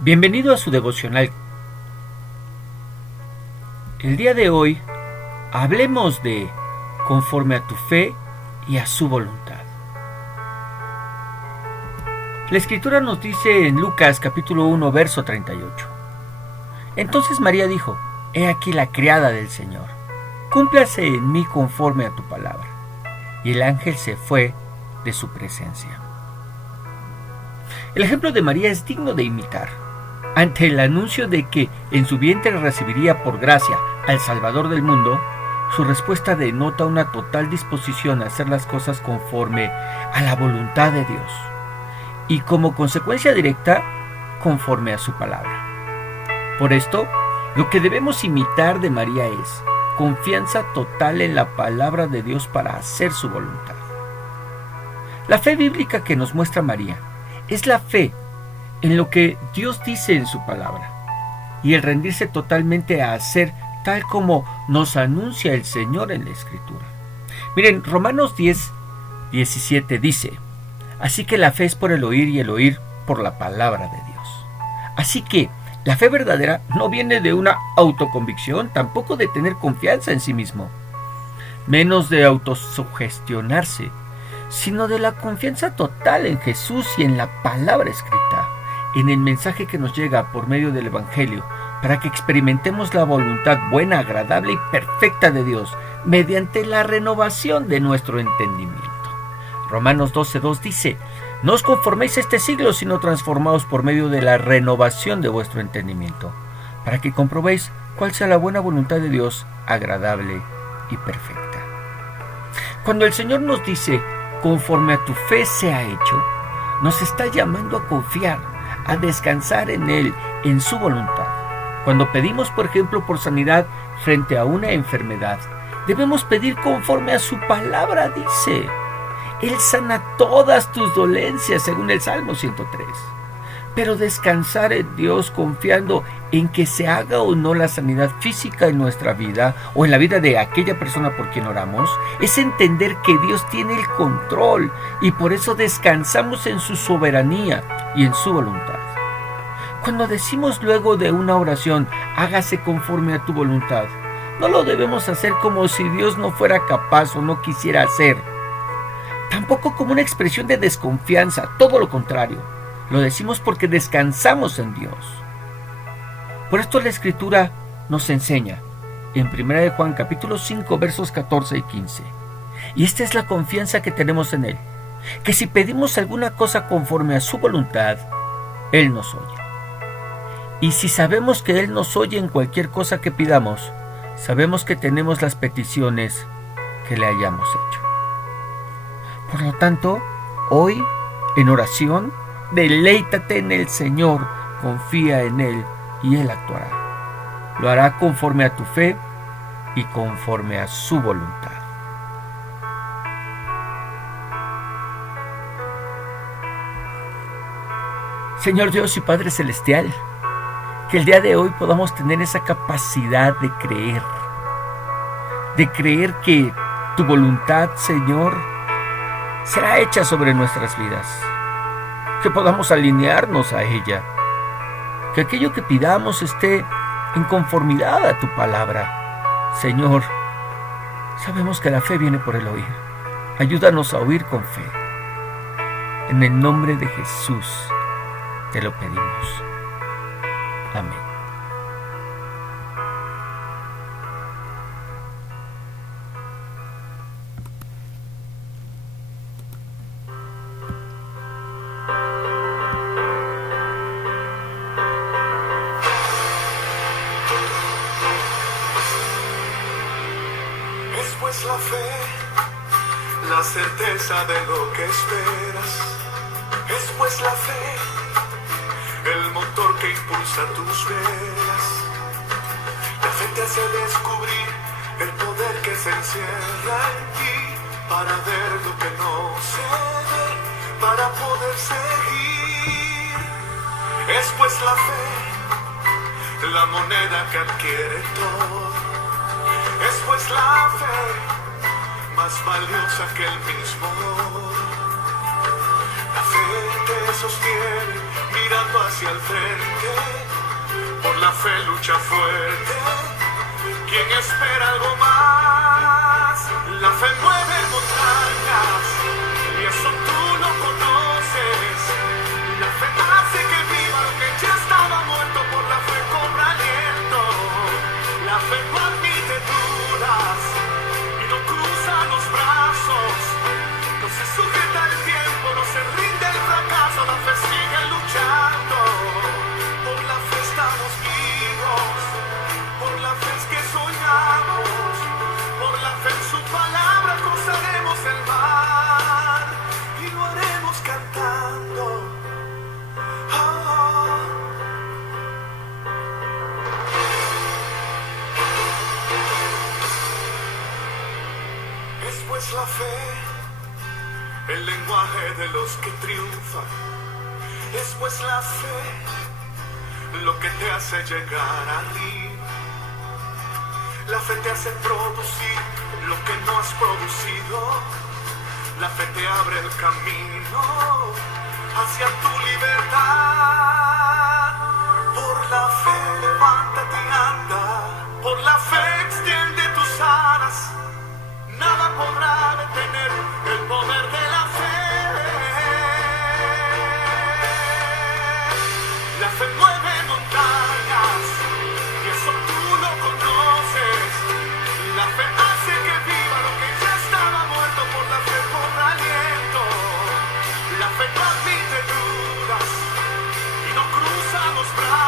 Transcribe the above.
Bienvenido a su devocional. El día de hoy hablemos de conforme a tu fe y a su voluntad. La Escritura nos dice en Lucas capítulo 1 verso 38. Entonces María dijo: He aquí la criada del Señor, cúmplase en mí conforme a tu palabra. Y el ángel se fue de su presencia. El ejemplo de María es digno de imitar. Ante el anuncio de que en su vientre recibiría por gracia al Salvador del mundo, su respuesta denota una total disposición a hacer las cosas conforme a la voluntad de Dios y, como consecuencia directa, conforme a su palabra. Por esto, lo que debemos imitar de María es confianza total en la palabra de Dios para hacer su voluntad. La fe bíblica que nos muestra María es la fe en lo que Dios dice en su palabra y el rendirse totalmente a hacer tal como nos anuncia el Señor en la Escritura. Miren, Romanos 10:17 dice: Así que la fe es por el oír y el oír por la palabra de Dios. Así que la fe verdadera no viene de una autoconvicción, tampoco de tener confianza en sí mismo, menos de autosugestionarse, sino de la confianza total en Jesús y en la palabra escrita, en el mensaje que nos llega por medio del Evangelio, para que experimentemos la voluntad buena, agradable y perfecta de Dios, mediante la renovación de nuestro entendimiento. Romanos 12:2 dice: No os conforméis a este siglo, sino transformaos por medio de la renovación de vuestro entendimiento, para que comprobéis cuál sea la buena voluntad de Dios, agradable y perfecta. Cuando el Señor nos dice: conforme a tu fe sea hecho, nos está llamando a confiar, a descansar en Él, en su voluntad. Cuando pedimos, por ejemplo, por sanidad frente a una enfermedad, debemos pedir conforme a su palabra dice. Él sana todas tus dolencias, según el Salmo 103. Pero descansar en Dios confiando en que se haga o no la sanidad física en nuestra vida o en la vida de aquella persona por quien oramos, es entender que Dios tiene el control y por eso descansamos en su soberanía y en su voluntad. Cuando decimos luego de una oración: hágase conforme a tu voluntad, no lo debemos hacer como si Dios no fuera capaz o no quisiera hacer. Tampoco como una expresión de desconfianza, todo lo contrario. Lo decimos porque descansamos en Dios. Por esto la Escritura nos enseña en 1 Juan capítulo 5 versos 14 y 15. Y esta es la confianza que tenemos en Él, que si pedimos alguna cosa conforme a su voluntad, Él nos oye. Y si sabemos que Él nos oye en cualquier cosa que pidamos, sabemos que tenemos las peticiones que le hayamos hecho. Por lo tanto, hoy, en oración, deleítate en el Señor, confía en Él y Él actuará. Lo hará conforme a tu fe y conforme a su voluntad. Señor Dios y Padre Celestial, que el día de hoy podamos tener esa capacidad de creer que tu voluntad, Señor, será hecha sobre nuestras vidas, que podamos alinearnos a ella, que aquello que pidamos esté en conformidad a tu palabra. Señor, sabemos que la fe viene por el oír. Ayúdanos a oír con fe. En el nombre de Jesús te lo pedimos. Amén. Es la fe, la certeza de lo que esperas. Es pues la fe, el motor que impulsa tus velas. La fe te hace descubrir el poder que se encierra en ti, para ver lo que no se ve, para poder seguir. Es pues la fe, la moneda que adquiere todo. Es pues la fe, más valiosa que el mismo oro. La fe te sostiene mirando hacia el frente, por la fe lucha fuerte. ¿Quién espera algo más? La fe mueve montañas y eso tú lo conoces. La fe hace que viva lo que ya estaba muerto, por la fe cobra aliento. La fe no admite dudas y no cruza los brazos, no se sujeta al tiempo, no se rinde el fracaso. La fe sigue luchando, por la fe estamos vivos, por la fe es que soñamos, por la fe en su palabra cruzaremos el mar y lo haremos cantando. Es pues la fe el lenguaje de los que triunfan. Es pues la fe lo que te hace llegar arriba. La fe te hace producir lo que no has producido. La fe te abre el camino hacia tu libertad. Por la fe levántate y anda, por la fe extiende tus alas. Nada podrá detener el poder de la fe. La fe mueve montañas y eso tú lo conoces. La fe hace que viva lo que ya estaba muerto, por la fe cobra aliento. La fe no admite dudas y no cruza los brazos.